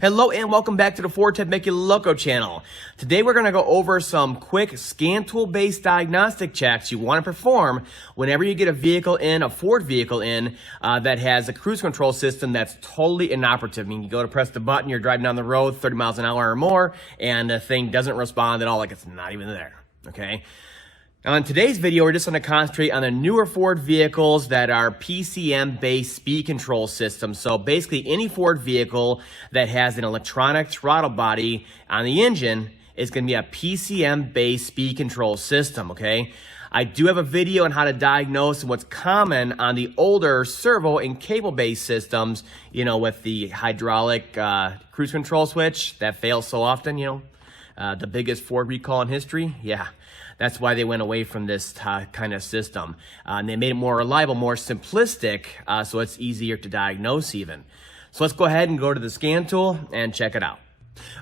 Hello and welcome back to the FordTechMakuloco channel. Today we're going to go over some quick scan tool based diagnostic checks you want to perform whenever you get a vehicle in, a Ford vehicle in, that has a cruise control system that's totally inoperative. I mean, you go to press the button, you're driving down the road 30 miles an hour or more, and the thing doesn't respond at all, like it's not even there, okay? Now in today's video, we're just going to concentrate on the newer Ford vehicles that are PCM-based speed control systems. So basically any Ford vehicle that has an electronic throttle body on the engine is going to be a PCM-based speed control system, okay? I do have a video on how to diagnose what's common on the older servo and cable-based systems, you know, with the hydraulic cruise control switch that fails so often, you know, the biggest Ford recall in history, yeah. That's why they went away from this kind of system. And they made it more reliable, more simplistic, so it's easier to diagnose even. So let's go ahead and go to the scan tool and check it out.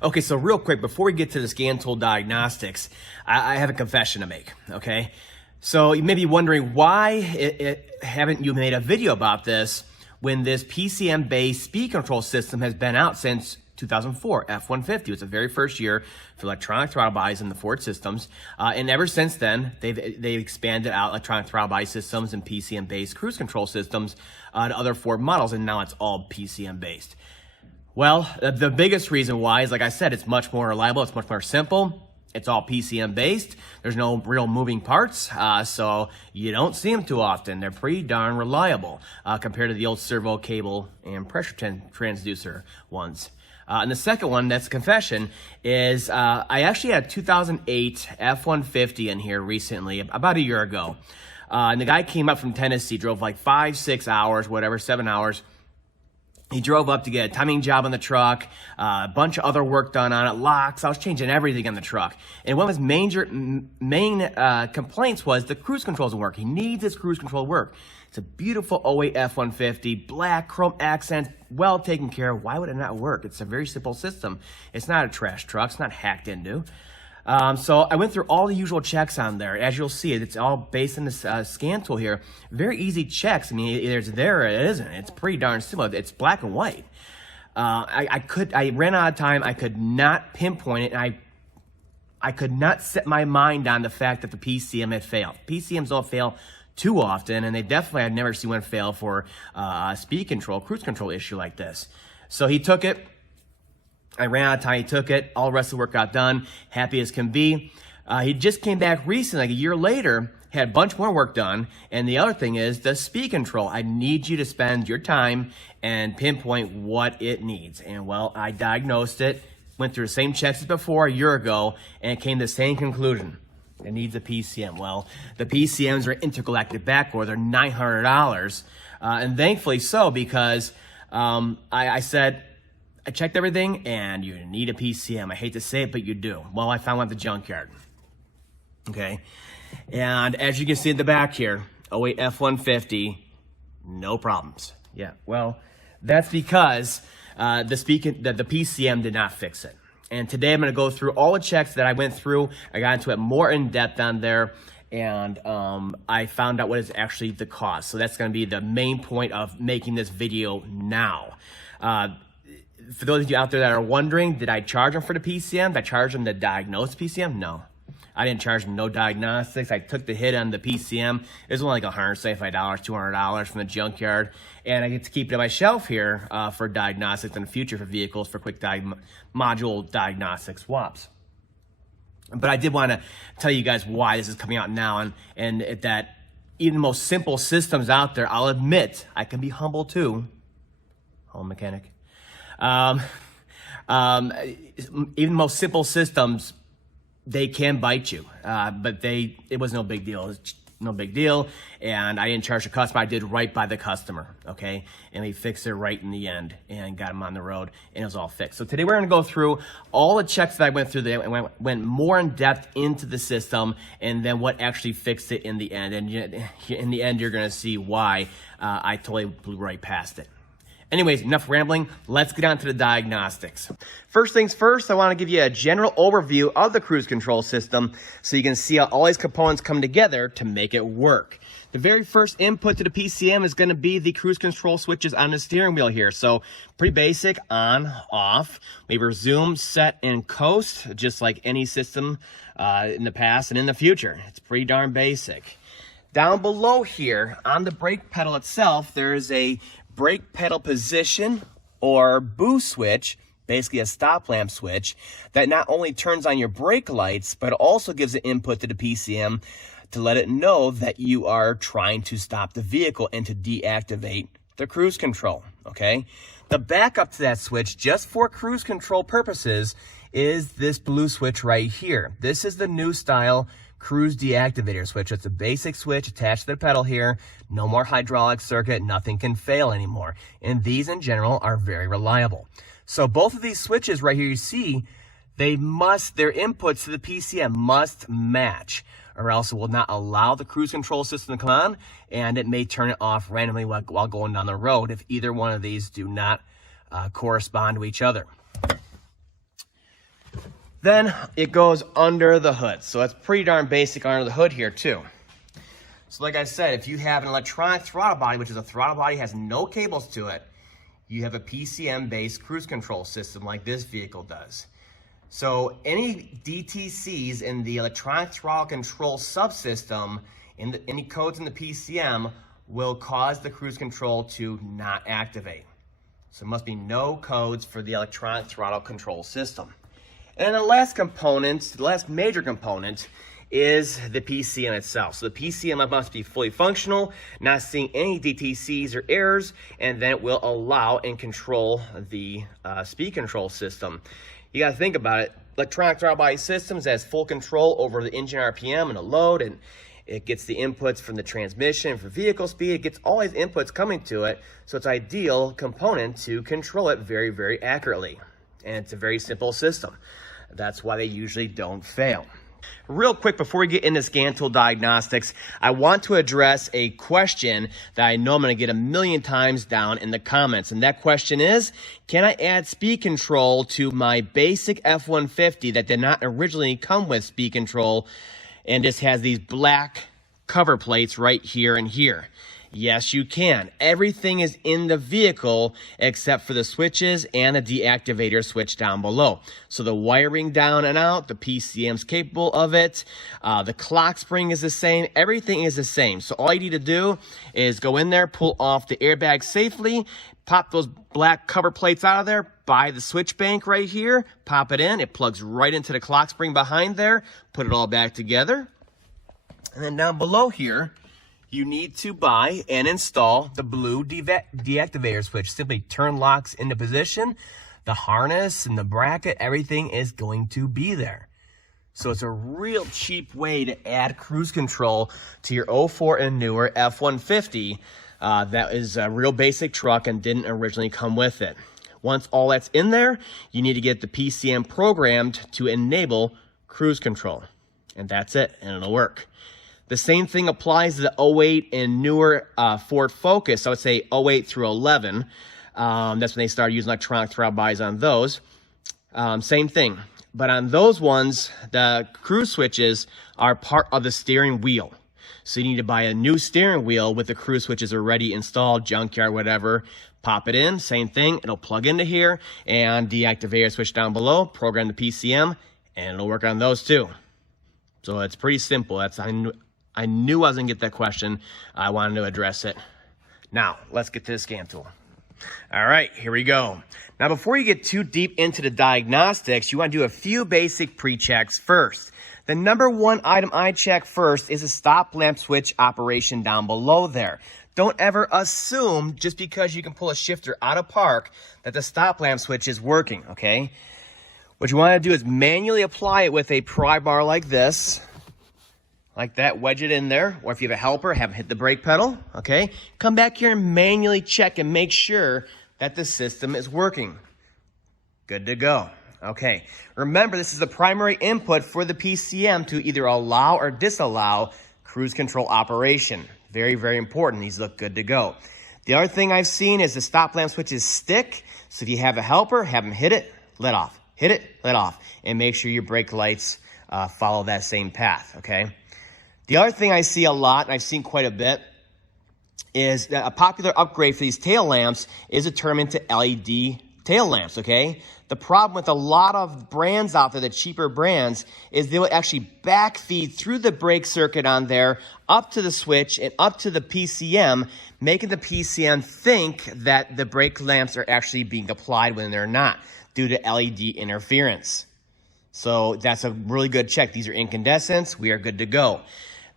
Okay, so real quick, before we get to the scan tool diagnostics, I have a confession to make, okay? So you may be wondering why haven't you made a video about this when this PCM-based speed control system has been out since 2004, F-150 was the very first year for electronic throttle bodies in the Ford systems. And ever since then, they've expanded out electronic throttle body systems and PCM-based cruise control systems to other Ford models, and now it's all PCM-based. Well, the biggest reason why is, like I said, it's much more reliable, it's much more simple. It's all PCM-based. There's no real moving parts, so you don't see them too often. They're pretty darn reliable compared to the old servo, cable, and pressure transducer ones. And the second one, that's a confession, is I actually had a 2008 F-150 in here recently, about a year ago. And the guy came up from Tennessee, drove like 5-6 hours, whatever, 7 hours. He drove up to get a timing job on the truck, a bunch of other work done on it, locks. I was changing everything on the truck. And one of his main complaints was the cruise control doesn't work. He needs his cruise control to work. It's a beautiful 08 F-150, black chrome accents, well taken care of. Why would it not work? It's a very simple system. It's not a trash truck. It's not hacked into. So I went through all the usual checks on there. As you'll see, it's all based on this scan tool here. Very easy checks. I mean, either it's there or it isn't. It's pretty darn simple. It's black and white. I ran out of time. I could not pinpoint it, and I could not set my mind on the fact that the PCM had failed. PCMs don't fail too often, and I've never seen one fail for a speed control, cruise control issue like this. So he took it. I ran out of time, he took it, all the rest of the work got done, happy as can be. He just came back recently, like a year later, had a bunch more work done, and the other thing is the speed control. I need you to spend your time and pinpoint what it needs. And well, I diagnosed it, went through the same checks as before a year ago, and it came to the same conclusion. It needs a PCM. Well, the PCMs are intergalactic backorder, they're $900, and thankfully so, because I said, I checked everything, and you need a PCM. I hate to say it, but you do. Well, I found one at the junkyard. Okay? And as you can see in the back here, 08 F-150, no problems. Yeah, well, that's because the PCM did not fix it. And today I'm going to go through all the checks that I went through. I got into it more in depth on there, and I found out what is actually the cause. So that's going to be the main point of making this video now. For those of you out there that are wondering, did I charge them for the PCM? Did I charge them to diagnose PCM? No. I didn't charge them no diagnostics. I took the hit on the PCM. It was only like $175, $200 from the junkyard. And I get to keep it on my shelf here for diagnostics in the future for vehicles for quick module diagnostic swaps. But I did want to tell you guys why this is coming out now, and that even the most simple systems out there, I'll admit, I can be humble too. Home mechanic. Even the most simple systems, they can bite you, but it was no big deal. It's no big deal, and I didn't charge the customer. I did right by the customer, okay? And we fixed it right in the end and got them on the road, and it was all fixed. So today we're gonna go through all the checks that I went through and went more in depth into the system, and then what actually fixed it in the end. And in the end, you're gonna see why I totally blew right past it. Anyways, enough rambling. Let's get on to the diagnostics. First things first, I want to give you a general overview of the cruise control system so you can see how all these components come together to make it work. The very first input to the PCM is going to be the cruise control switches on the steering wheel here. So pretty basic, on, off. We resume, set, and coast, just like any system in the past and in the future. It's pretty darn basic. Down below here, on the brake pedal itself, there is a brake pedal position or boost switch, basically a stop lamp switch, that not only turns on your brake lights, but also gives an input to the PCM to let it know that you are trying to stop the vehicle and to deactivate the cruise control, okay? The backup to that switch, just for cruise control purposes, is this blue switch right here. This is the new style cruise deactivator switch. It's a basic switch attached to the pedal here. No more hydraulic circuit, nothing can fail anymore. And these in general are very reliable. So both of these switches right here you see, their inputs to the PCM must match, or else it will not allow the cruise control system to come on, and it may turn it off randomly while going down the road if either one of these do not correspond to each other. Then it goes under the hood. So it's pretty darn basic under the hood here too. So like I said, if you have an electronic throttle body, which is a throttle body has no cables to it, you have a PCM-based cruise control system like this vehicle does. So any DTCs in the electronic throttle control subsystem, any codes in the PCM will cause the cruise control to not activate. So there must be no codes for the electronic throttle control system. And the last component, the last major component, is the PCM itself. So the PCM must be fully functional, not seeing any DTCs or errors, and then it will allow and control the speed control system. You got to think about it. Electronic throttle body systems has full control over the engine RPM and the load, and it gets the inputs from the transmission for vehicle speed. It gets all these inputs coming to it, so it's an ideal component to control it very, very accurately. And it's a very simple system. That's why they usually don't fail. Real quick, before we get into scan tool diagnostics, I want to address a question that I know I'm going to get a million times down in the comments. And that question is, can I add speed control to my basic F-150 that did not originally come with speed control and just has these black cover plates right here and here? Yes, you can. Everything is in the vehicle except for the switches and the deactivator switch down below. So the wiring down and out, the PCM's capable of it. The clock spring is the same. Everything is the same. So all you need to do is go in there, pull off the airbag safely, pop those black cover plates out of there, buy the switch bank right here, pop it in. It plugs right into the clock spring behind there. Put it all back together. And then down below here, you need to buy and install the blue deactivator switch. Simply turn locks into position. The harness and the bracket, everything is going to be there. So it's a real cheap way to add cruise control to your 04 and newer F-150 that is a real basic truck and didn't originally come with it. Once all that's in there, you need to get the PCM programmed to enable cruise control. And that's it, and it'll work. The same thing applies to the 08 and newer Ford Focus. I would say 08 through 11. That's when they started using electronic throttle bodies on those. Same thing. But on those ones, the cruise switches are part of the steering wheel. So you need to buy a new steering wheel with the cruise switches already installed, junkyard, whatever. Pop it in, same thing. It'll plug into here and deactivate a switch down below, program the PCM, and it'll work on those too. So it's pretty simple. I knew I was going to get that question. I wanted to address it. Now, let's get to the scan tool. All right, here we go. Now, before you get too deep into the diagnostics, you want to do a few basic pre-checks first. The number one item I check first is a stop lamp switch operation down below there. Don't ever assume just because you can pull a shifter out of park that the stop lamp switch is working, okay? What you want to do is manually apply it with a pry bar like this. Like that, wedge it in there, or if you have a helper, have it hit the brake pedal, okay? Come back here and manually check and make sure that the system is working. Good to go. Okay, remember this is the primary input for the PCM to either allow or disallow cruise control operation. Very, very important. These look good to go. The other thing I've seen is the stop lamp switches stick. So if you have a helper, have them hit it, let off. Hit it, let off. And make sure your brake lights follow that same path, okay? The other thing I see a lot, and I've seen quite a bit, is that a popular upgrade for these tail lamps is to turn them into LED tail lamps, okay? The problem with a lot of brands out there, the cheaper brands, is they will actually backfeed through the brake circuit on there, up to the switch and up to the PCM, making the PCM think that the brake lamps are actually being applied when they're not, due to LED interference. So that's a really good check. These are incandescents. We are good to go.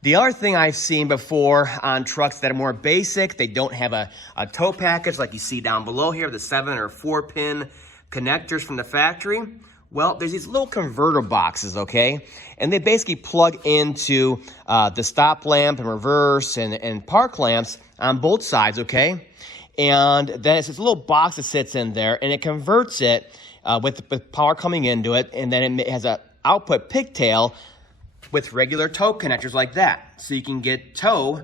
The other thing I've seen before on trucks that are more basic, they don't have a tow package like you see down below here, the 7 or 4 pin connectors from the factory. Well, there's these little converter boxes, okay? And they basically plug into the stop lamp and reverse and park lamps on both sides, okay? And then it's this little box that sits in there, and it converts it with power coming into it, and then it has an output pigtail with regular tow connectors like that. So you can get tow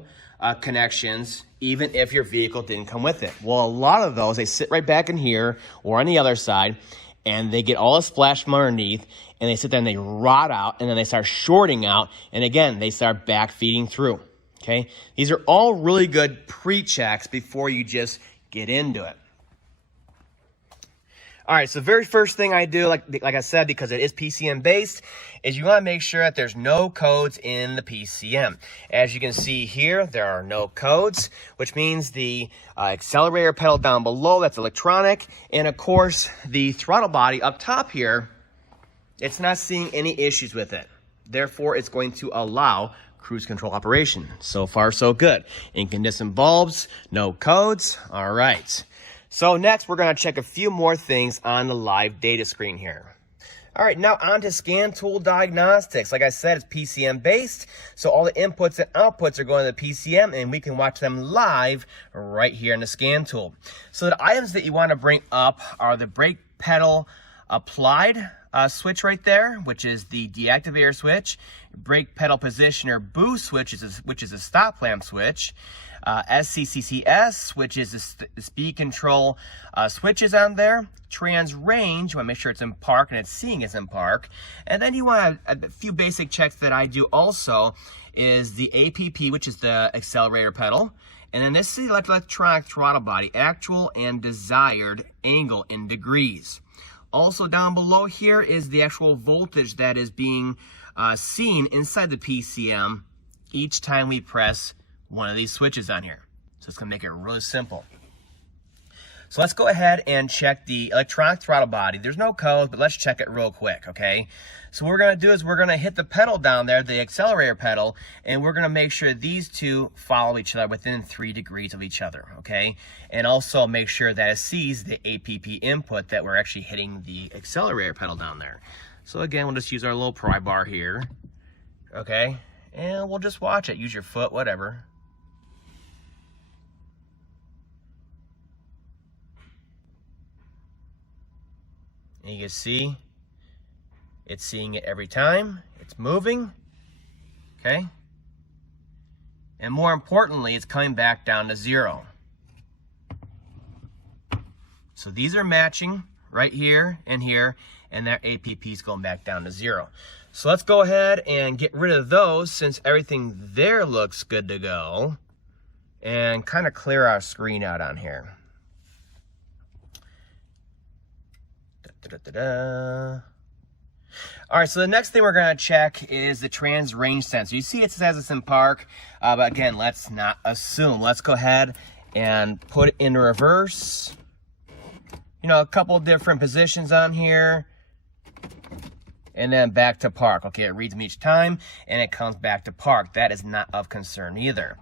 connections even if your vehicle didn't come with it. Well, a lot of those, they sit right back in here or on the other side, and they get all the splash from underneath, and they sit there and they rot out, and then they start shorting out, and again, they start back feeding through, okay? These are all really good pre-checks before you just get into it. All right, so the very first thing I do, like I said, because it is PCM based, is you want to make sure that there's no codes in the PCM. As you can see here, there are no codes, which means the accelerator pedal down below, that's electronic, and of course, the throttle body up top here, it's not seeing any issues with it. Therefore, it's going to allow cruise control operation. So far, so good. Incandescent bulbs, no codes. All right. So next, we're going to check a few more things on the live data screen here. All right, now on to Scan Tool Diagnostics. Like I said, it's PCM based, so all the inputs and outputs are going to the PCM, and we can watch them live right here in the Scan Tool. So the items that you want to bring up are the brake pedal applied switch right there, which is the deactivator switch, brake pedal positioner boost switch, which is a stop lamp switch, SCCCS, which is the speed control switches on there. Trans range, you want to make sure it's in park and it's seeing it's in park. And then you want a few basic checks that I do also is the APP, which is the accelerator pedal. And then this is the electronic throttle body, actual and desired angle in degrees. Also down below here is the actual voltage that is being seen inside the PCM each time we press one of these switches on here. So it's going to make it really simple. So let's go ahead and check the electronic throttle body. There's no code, but let's check it real quick, okay? So what we're going to do is we're going to hit the pedal down there, the accelerator pedal, and we're going to make sure these two follow each other within 3 degrees of each other, okay? And also make sure that it sees the APP input that we're actually hitting the accelerator pedal down there. So again, we'll just use our little pry bar here, okay? And we'll just watch it. Use your foot, whatever. And you can see it's seeing it every time. It's moving, okay? And more importantly, it's coming back down to 0. So these are matching right here, and that APP is going back down to 0. So let's go ahead and get rid of those since everything there looks good to go, and kind of clear our screen out on here. All right, so the next thing we're going to check is the trans range sensor. You see it says it's in park, but again, let's not assume. Let's go ahead and put it into reverse. You know, a couple different positions on here. And then back to park. Okay, it reads them each time, and it comes back to park. That is not of concern either.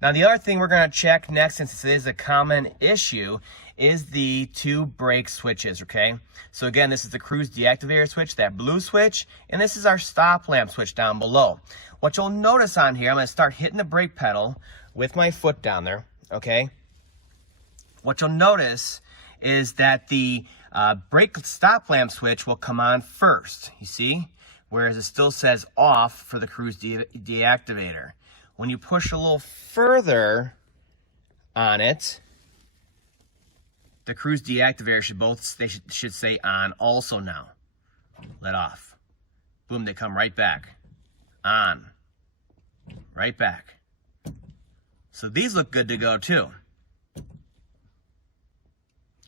Now, the other thing we're going to check next, since it is a common issue, is the 2 brake switches, okay? So again, this is the cruise deactivator switch, that blue switch, and this is our stop lamp switch down below. What you'll notice on here, I'm going to start hitting the brake pedal with my foot down there, okay? What you'll notice is that the brake stop lamp switch will come on first, you see? Whereas it still says off for the cruise deactivator. When you push a little further on it, the cruise deactivator should say on also now. Let off. Boom, they come right back. On. right back. So these look good to go too.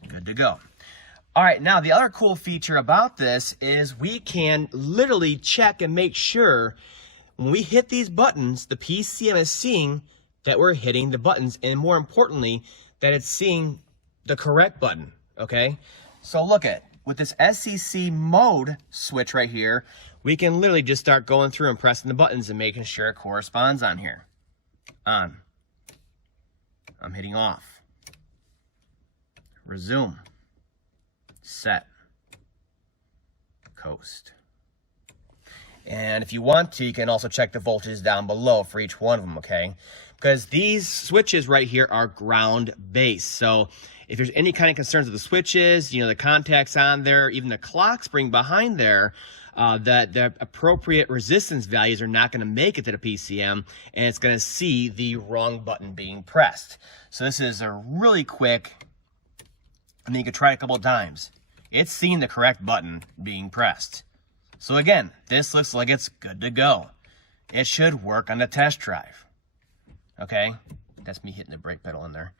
Good to go. All right, now the other cool feature about this is we can literally check and make sure when we hit these buttons, the PCM is seeing that we're hitting the buttons, and more importantly, that it's seeing the correct button, okay? So look at, with this SCC mode switch right here, we can literally just start going through and pressing the buttons and making sure it corresponds on here. On. I'm hitting off. Resume. Set. Coast. And if you want to, you can also check the voltages down below for each one of them, okay? Because these switches right here are ground based. So if there's any kind of concerns with the switches, you know, the contacts on there, even the clock spring behind there, that the appropriate resistance values are not going to make it to the PCM, and it's going to see the wrong button being pressed. So this is a really quick, and then you can try it a couple of times. It's seeing the correct button being pressed. So again, this looks like it's good to go. It should work on the test drive. Okay, that's me hitting the brake pedal in there.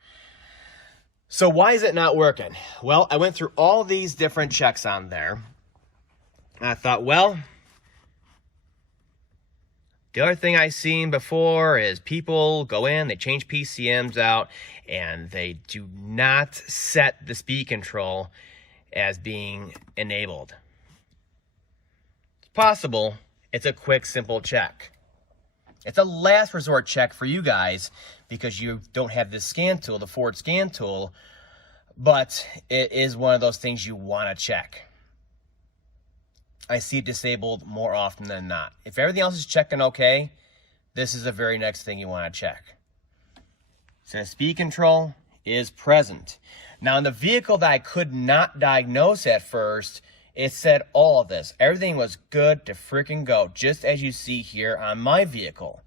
So why is it not working? Well, I went through all these different checks on there. And I thought, well, the other thing I've seen before is people go in, they change PCMs out, and they do not set the speed control as being enabled. It's possible. It's a quick, simple check. It's a last resort check for you guys because you don't have this scan tool, the Ford scan tool, but it is one of those things you want to check. I see it disabled more often than not. If everything else is checking okay, this is the very next thing you want to check. So speed control is present. Now in the vehicle that I could not diagnose at first, it said all of this. Everything was good to freaking go, just as you see here on my vehicle.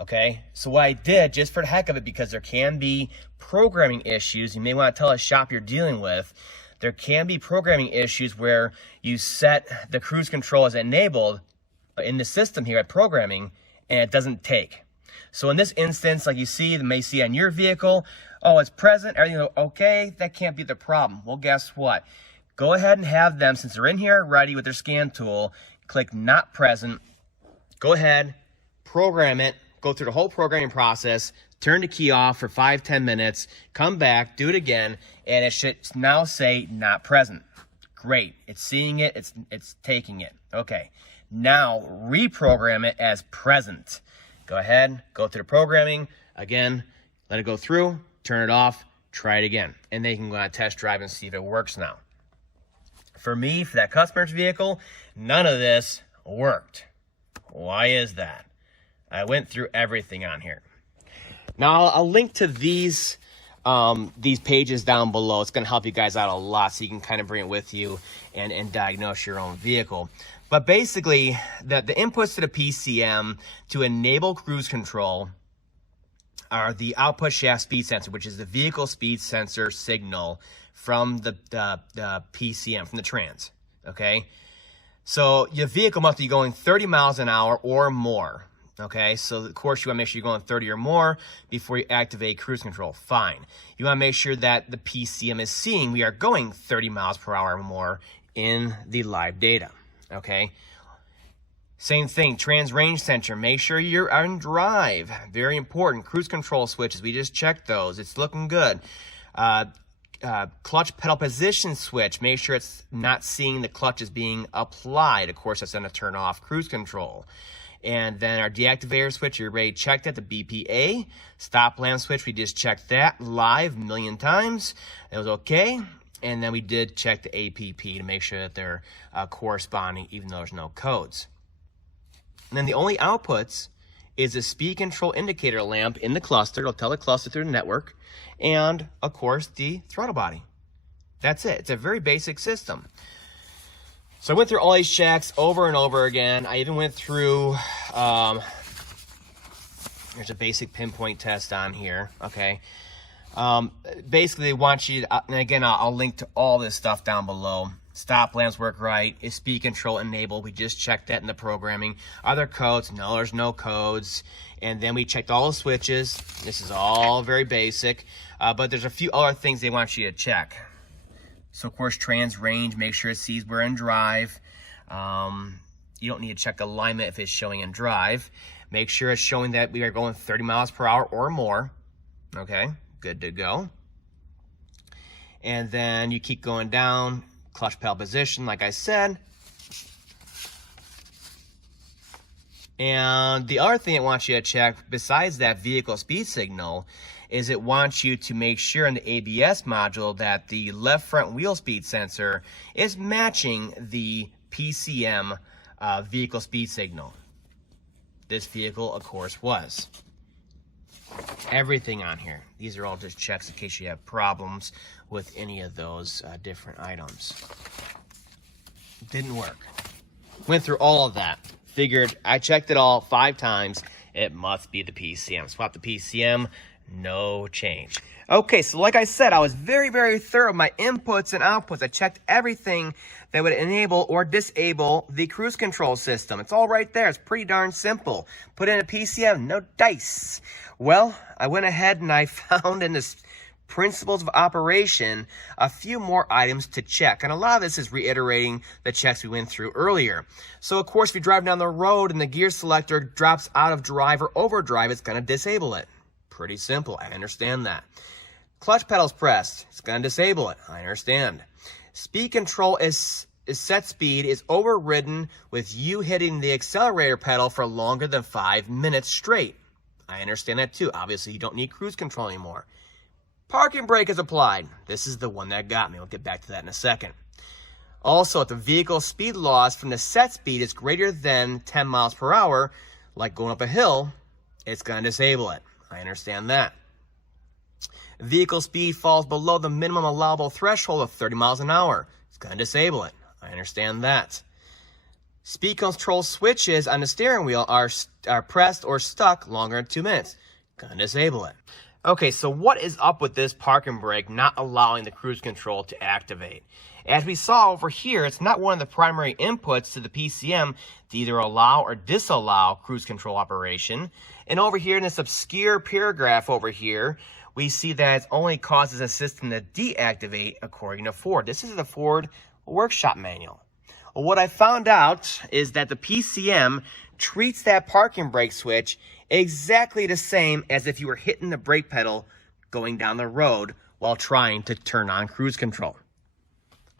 Okay, so what I did, just for the heck of it, because there can be programming issues, you may want to tell a shop you're dealing with, there can be programming issues where you set the cruise control as enabled in the system here at programming, and it doesn't take. So in this instance, like you may see on your vehicle, oh, it's present, everything's okay, that can't be the problem. Well, guess what? Go ahead and have them, since they're in here ready with their scan tool, click not present, go ahead, program it, go through the whole programming process, turn the key off for 5-10 minutes, come back, do it again, and it should now say not present. Great, it's seeing it, it's taking it. Okay, now reprogram it as present. Go ahead, go through the programming, again, let it go through, turn it off, try it again, and then you can go on a test drive and see if it works now. For me, for that customer's vehicle, none of this worked. Why is that? I went through everything on here. Now, I'll link to these pages down below. It's going to help you guys out a lot, so you can kind of bring it with you and diagnose your own vehicle. But basically, the inputs to the PCM to enable cruise control are the output shaft speed sensor, which is the vehicle speed sensor signal from the PCM, from the trans, okay? So your vehicle must be going 30 miles an hour or more, okay? So of course you want to make sure you're going 30 or more before you activate cruise control, fine. You want to make sure that the PCM is seeing we are going 30 miles per hour or more in the live data, okay? Same thing, trans range sensor, make sure you're on drive, very important. Cruise control switches, we just checked those, it's looking good. Clutch pedal position switch, make sure it's not seeing the clutch is being applied. Of course, that's going to turn off cruise control. And then our deactivator switch, you already checked that, the BPA. Stop lamp switch, we just checked that live a million times. It was okay. And then we did check the APP to make sure that they're corresponding, even though there's no codes. And then the only outputs is a speed control indicator lamp in the cluster. It'll tell the cluster through the network. And, of course, the throttle body. That's it. It's a very basic system. So I went through all these checks over and over again. I even went through, there's a basic pinpoint test on here, okay? Basically, they want you to, and again, I'll link to all this stuff down below. Stop lamps work right. Is speed control enabled? We just checked that in the programming. Are there codes? No, there's no codes. And then we checked all the switches. This is all very basic, but there's a few other things they want you to check. So of course, trans range, make sure it sees we're in drive. You don't need to check alignment if it's showing in drive. Make sure it's showing that we are going 30 miles per hour or more. Okay, good to go. And then you keep going down, clutch pedal position, like I said. And the other thing it wants you to check, besides that vehicle speed signal, is it wants you to make sure in the ABS module that the left front wheel speed sensor is matching the PCM vehicle speed signal. This vehicle, of course, was. Everything on here. These are all just checks in case you have problems with any of those different items. Didn't work. Went through all of that. Figured I checked it all 5 times. It must be the PCM. Swap the PCM, no change. Okay, so like I said, I was very, very thorough with my inputs and outputs. I checked everything that would enable or disable the cruise control system. It's all right there. It's pretty darn simple. Put in a PCM, no dice. Well, I went ahead and I found in this principles of operation a few more items to check, and a lot of this is reiterating the checks we went through earlier. So of course, if you drive down the road and the gear selector drops out of drive or overdrive, it's going to disable it. Pretty simple. I understand that. Clutch pedal's pressed. It's going to disable it. I understand. Speed control is set speed is overridden with you hitting the accelerator pedal for longer than 5 minutes straight. I understand that too. Obviously, you don't need cruise control anymore. Parking brake is applied. This is the one that got me. We'll get back to that in a second. Also, if the vehicle speed loss from the set speed is greater than 10 miles per hour, like going up a hill, it's going to disable it. I understand that. Vehicle speed falls below the minimum allowable threshold of 30 miles an hour. It's going to disable it. I understand that. Speed control switches on the steering wheel are pressed or stuck longer than 2 minutes. Going to disable it. Okay, so what is up with this parking brake not allowing the cruise control to activate? As we saw over here, it's not one of the primary inputs to the PCM to either allow or disallow cruise control operation. And over here in this obscure paragraph over here, we see that it only causes a system to deactivate according to Ford. This is the Ford workshop manual. Well, what I found out is that the PCM treats that parking brake switch exactly the same as if you were hitting the brake pedal going down the road while trying to turn on cruise control.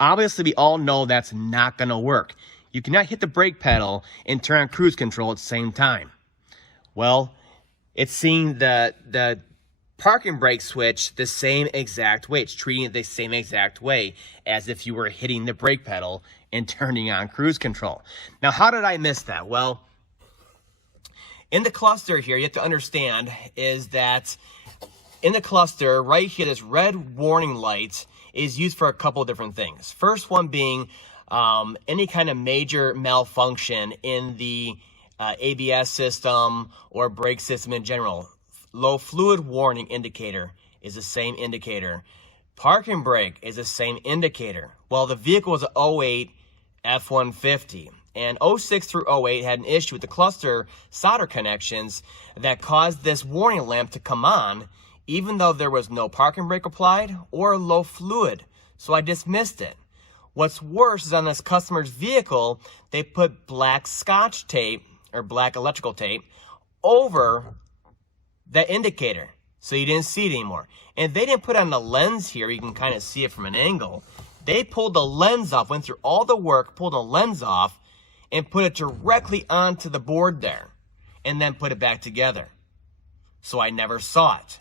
Obviously, we all know that's not going to work. You cannot hit the brake pedal and turn on cruise control at the same time. Well, it's seeing the parking brake switch the same exact way. It's treating it the same exact way as if you were hitting the brake pedal and turning on cruise control. Now, how did I miss that? Well, in the cluster here, you have to understand is that in the cluster right here, this red warning light is used for a couple of different things. First one being any kind of major malfunction in the ABS system or brake system in general. Low fluid warning indicator is the same indicator. Parking brake is the same indicator. Well, the vehicle was an 08 F-150. And 06 through 08 had an issue with the cluster solder connections that caused this warning lamp to come on, even though there was no parking brake applied or low fluid. So I dismissed it. What's worse is on this customer's vehicle, they put black scotch tape or black electrical tape over that indicator. So you didn't see it anymore. And they didn't put on the lens here. You can kind of see it from an angle. They pulled the lens off, went through all the work, pulled the lens off, and put it directly onto the board there, and then put it back together. So I never saw it.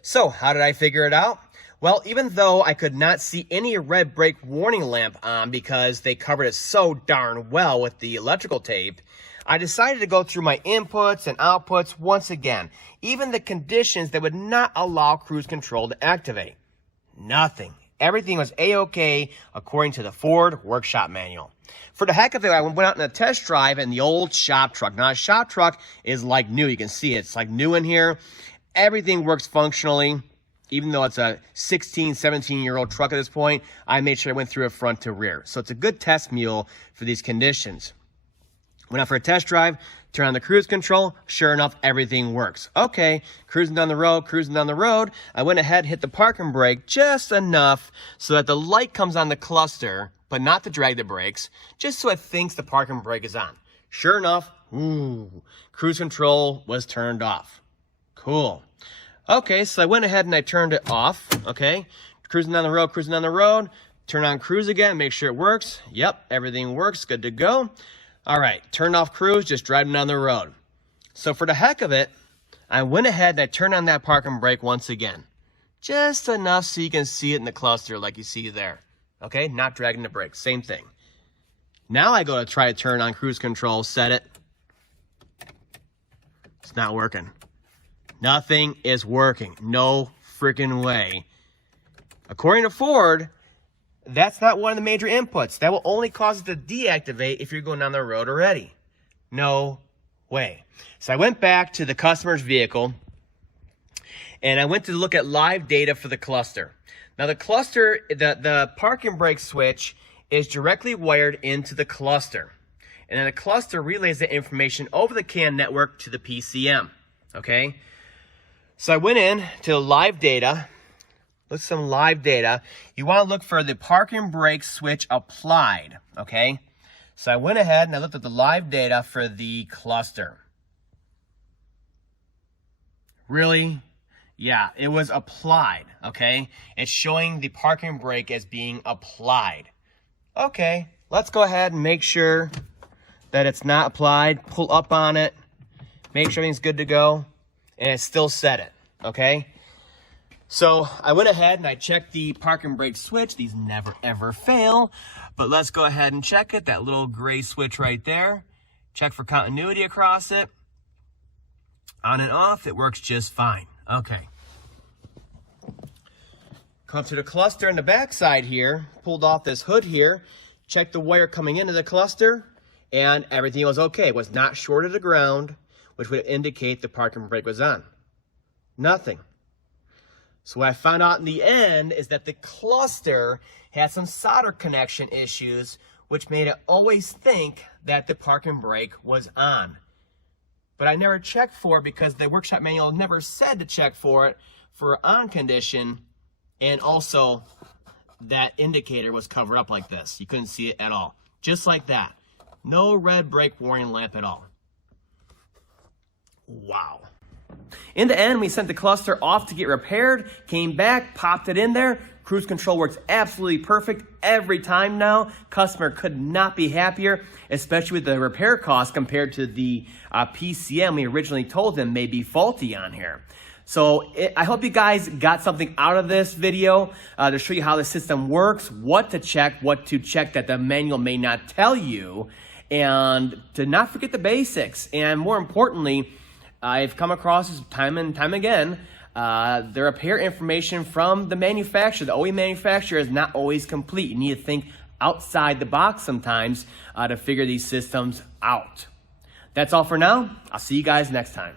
So how did I figure it out? Well, even though I could not see any red brake warning lamp on because they covered it so darn well with the electrical tape, I decided to go through my inputs and outputs once again, even the conditions that would not allow cruise control to activate. Nothing. Everything was A-OK according to the Ford workshop manual. For the heck of it, I went out in a test drive in the old shop truck. Now, a shop truck is like new. You can see it. It's like new in here. Everything works functionally. Even though it's a 16, 17-year-old truck at this point, I made sure I went through it front to rear. So it's a good test mule for these conditions. Went out for a test drive, turn on the cruise control. Sure enough, everything works. Okay, cruising down the road. I went ahead and hit the parking brake just enough so that the light comes on the cluster, but not to drag the brakes, just so it thinks the parking brake is on. Sure enough, cruise control was turned off. Cool. Okay, so I went ahead and I turned it off, okay? Cruising down the road, turn on cruise again, make sure it works. Yep, everything works, good to go. All right, turned off cruise, just driving down the road. So for the heck of it, I went ahead and I turned on that parking brake once again. Just enough so you can see it in the cluster like you see there. Okay, not dragging the brake, same thing. Now I go to try to turn on cruise control, set it. It's not working. Nothing is working. No freaking way. According to Ford, that's not one of the major inputs. That will only cause it to deactivate if you're going down the road already. No way. So I went back to the customer's vehicle and I went to look at live data for the cluster. Now the cluster, the parking brake switch is directly wired into the cluster. And then the cluster relays the information over the CAN network to the PCM. Okay? So I went in to live data. Look at some live data. You want to look for the parking brake switch applied, okay? So I went ahead and I looked at the live data for the cluster. Really? Yeah, it was applied, okay? It's showing the parking brake as being applied. Okay, let's go ahead and make sure that it's not applied. Pull up on it. Make sure everything's good to go. And it still set it, okay? So I went ahead and I checked the parking brake switch. These never ever fail, but let's go ahead and check it. That little gray switch right there. Check for continuity across it. On and off, it works just fine. Okay. Come to the cluster on the back side here, pulled off this hood here, checked the wire coming into the cluster, and everything was okay. It was not short of the ground, which would indicate the parking brake was on. Nothing. So what I found out in the end is that the cluster had some solder connection issues, which made it always think that the parking brake was on. But I never checked for it because the workshop manual never said to check for it for on condition, and also that indicator was covered up like this. You couldn't see it at all. Just like that. No red brake warning lamp at all. Wow. In the end, we sent the cluster off to get repaired, came back, popped it in there. Cruise control works absolutely perfect every time now. Customer could not be happier, especially with the repair cost compared to the PCM we originally told them may be faulty on here. So I hope you guys got something out of this video to show you how the system works, what to check that the manual may not tell you, and to not forget the basics. And more importantly, I've come across this time and time again, the repair information from the manufacturer, the OE manufacturer, is not always complete. You need to think outside the box sometimes to figure these systems out. That's all for now. I'll see you guys next time.